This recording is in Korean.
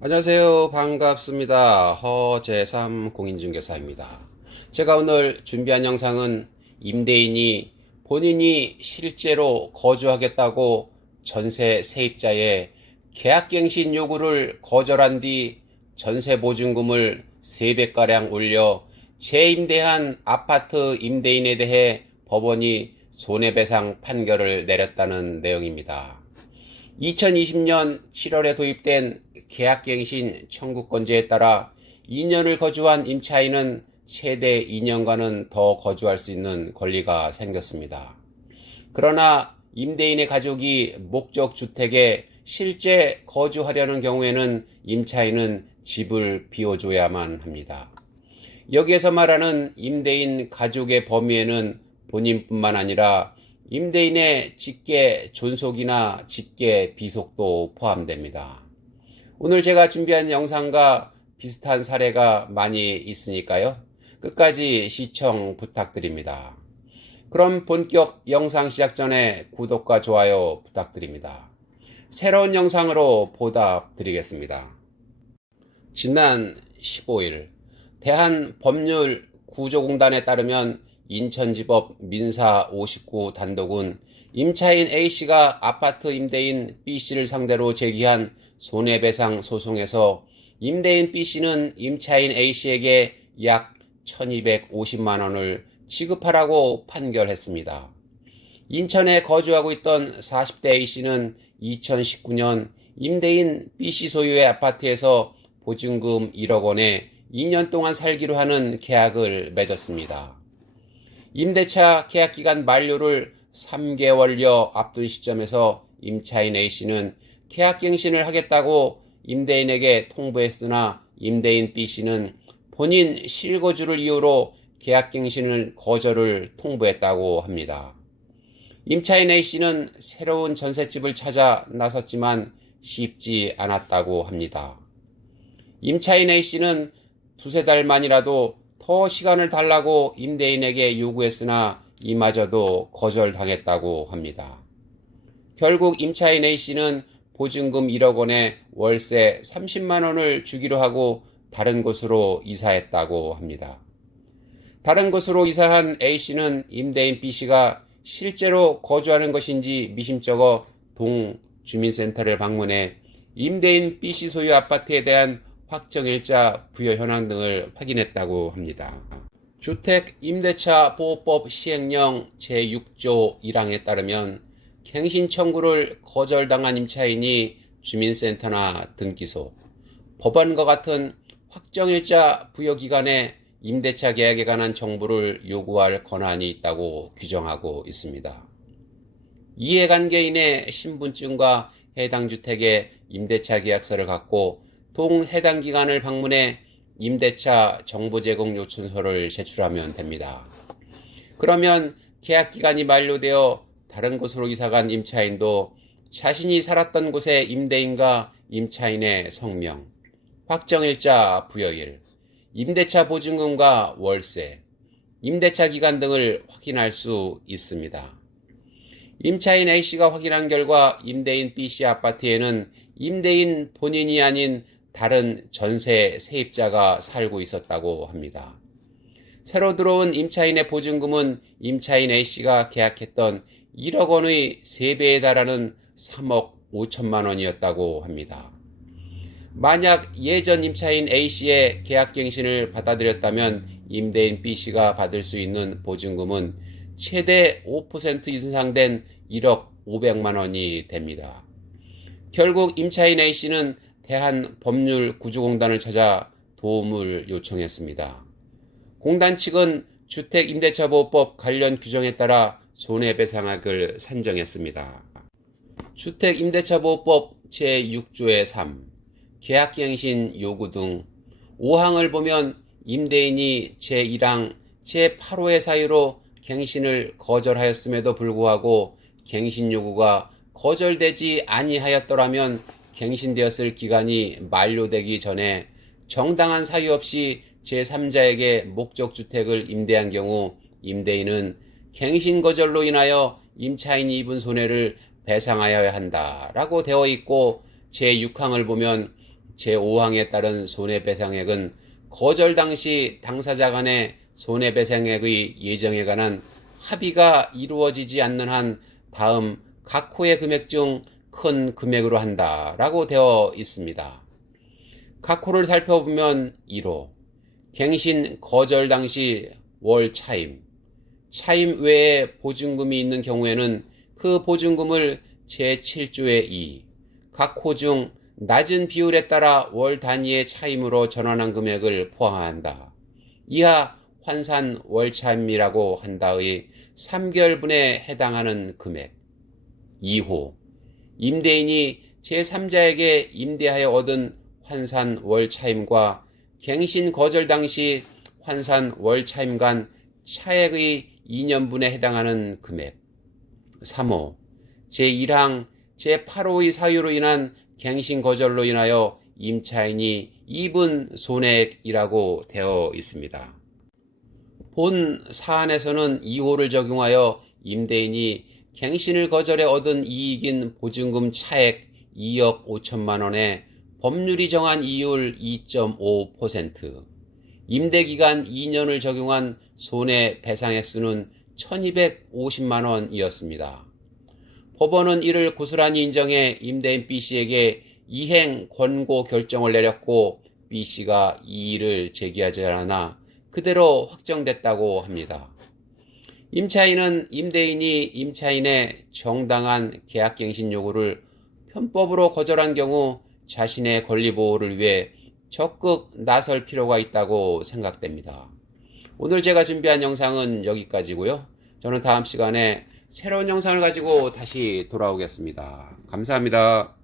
안녕하세요. 반갑습니다. 허재삼 공인중개사입니다. 제가 오늘 준비한 영상은 임대인이 본인이 실제로 거주하겠다고 전세 세입자의 계약갱신 요구를 거절한 뒤 전세보증금을 3배가량 올려 재임대한 아파트 임대인에 대해 법원이 손해배상 판결을 내렸다는 내용입니다. 2020년 7월에 도입된 계약갱신 청구권제에 따라 2년을 거주한 임차인은 최대 2년간은 더 거주할 수 있는 권리가 생겼습니다. 그러나 임대인의 가족이 목적 주택에 실제 거주하려는 경우에는 임차인은 집을 비워줘야만 합니다. 여기에서 말하는 임대인 가족의 범위에는 본인뿐만 아니라 임대인의 직계 존속이나 직계 비속도 포함됩니다. 오늘 제가 준비한 영상과 비슷한 사례가 많이 있으니까요. 끝까지 시청 부탁드립니다. 그럼 본격 영상 시작 전에 구독과 좋아요 부탁드립니다. 새로운 영상으로 보답드리겠습니다. 지난 15일 대한법률구조공단에 따르면 인천지법 민사 59 단독은 임차인 A씨가 아파트 임대인 B씨를 상대로 제기한 손해배상 소송에서 임대인 B씨는 임차인 A씨에게 약 1250만 원을 지급하라고 판결했습니다. 인천에 거주하고 있던 40대 A씨는 2019년 임대인 B씨 소유의 아파트에서 보증금 1억 원에 2년 동안 살기로 하는 계약을 맺었습니다. 임대차 계약기간 만료를 3개월여 앞둔 시점에서 임차인 A씨는 계약갱신을 하겠다고 임대인에게 통보했으나 임대인 B씨는 본인 실거주를 이유로 계약갱신을 거절을 통보했다고 합니다. 임차인 A씨는 새로운 전셋집을 찾아 나섰지만 쉽지 않았다고 합니다. 임차인 A씨는 두세 달만이라도 더 시간을 달라고 임대인에게 요구했으나 이마저도 거절당했다고 합니다. 결국 임차인 A씨는 보증금 1억 원에 월세 30만 원을 주기로 하고 다른 곳으로 이사했다고 합니다. 다른 곳으로 이사한 A씨는 임대인 B씨가 실제로 거주하는 것인지 미심쩍어 동주민센터를 방문해 임대인 B씨 소유 아파트에 대한 확정일자 부여 현황 등을 확인했다고 합니다. 주택임대차보호법 시행령 제6조 1항에 따르면 갱신 청구를 거절당한 임차인이 주민센터나 등기소, 법원과 같은 확정일자 부여 기간에 임대차 계약에 관한 정보를 요구할 권한이 있다고 규정하고 있습니다. 이해관계인의 신분증과 해당 주택의 임대차 계약서를 갖고 동 해당 기관을 방문해 임대차 정보 제공 요청서를 제출하면 됩니다. 그러면 계약 기간이 만료되어 다른 곳으로 이사간 임차인도 자신이 살았던 곳의 임대인과 임차인의 성명, 확정일자 부여일, 임대차 보증금과 월세, 임대차 기간 등을 확인할 수 있습니다. 임차인 A씨가 확인한 결과 임대인 B씨 아파트에는 임대인 본인이 아닌 다른 전세 세입자가 살고 있었다고 합니다. 새로 들어온 임차인의 보증금은 임차인 A씨가 계약했던 1억 원의 3배에 달하는 3억 5천만 원이었다고 합니다. 만약 예전 임차인 A씨의 계약갱신을 받아들였다면 임대인 B씨가 받을 수 있는 보증금은 최대 5% 인상된 1억 500만 원이 됩니다. 결국 임차인 A씨는 대한법률구조공단을 찾아 도움을 요청했습니다. 공단 측은 주택임대차보호법 관련 규정에 따라 손해배상액을 산정했습니다. 주택임대차보호법 제6조의 3, 계약갱신 요구 등 5항을 보면 임대인이 제1항, 제8호의 사유로 갱신을 거절하였음에도 불구하고 갱신 요구가 거절되지 아니하였더라면 갱신되었을 기간이 만료되기 전에 정당한 사유 없이 제3자에게 목적주택을 임대한 경우 임대인은 갱신 거절로 인하여 임차인이 입은 손해를 배상하여야 한다라고 되어 있고 제6항을 보면 제5항에 따른 손해배상액은 거절 당시 당사자 간의 손해배상액의 예정에 관한 합의가 이루어지지 않는 한 다음 각 호의 금액 중 큰 금액으로 한다라고 되어 있습니다. 각 호를 살펴보면 1호, 갱신 거절 당시 월 차임, 차임 외에 보증금이 있는 경우에는 그 보증금을 제7조의 2, 각 호 중 낮은 비율에 따라 월 단위의 차임으로 전환한 금액을 포함한다. 이하 환산 월차임이라고 한다의 3개월분에 해당하는 금액. 2호, 임대인이 제3자에게 임대하여 얻은 환산 월차임과 갱신 거절 당시 환산 월차임 간 차액의 2년분에 해당하는 금액. 3호, 제1항 제8호의 사유로 인한 갱신 거절로 인하여 임차인이 입은 손해액이라고 되어 있습니다. 본 사안에서는 2호를 적용하여 임대인이 갱신을 거절해 얻은 이익인 보증금 차액 2억 5천만 원에 법률이 정한 이율 2.5%, 임대기간 2년을 적용한 손해배상액수는 1250만 원이었습니다. 법원은 이를 고스란히 인정해 임대인 B씨에게 이행 권고 결정을 내렸고 B씨가 이의를 제기하지 않아 그대로 확정됐다고 합니다. 임차인은 임대인이 임차인의 정당한 계약갱신 요구를 편법으로 거절한 경우 자신의 권리보호를 위해 적극 나설 필요가 있다고 생각됩니다. 오늘 제가 준비한 영상은 여기까지고요. 저는 다음 시간에 새로운 영상을 가지고 다시 돌아오겠습니다. 감사합니다.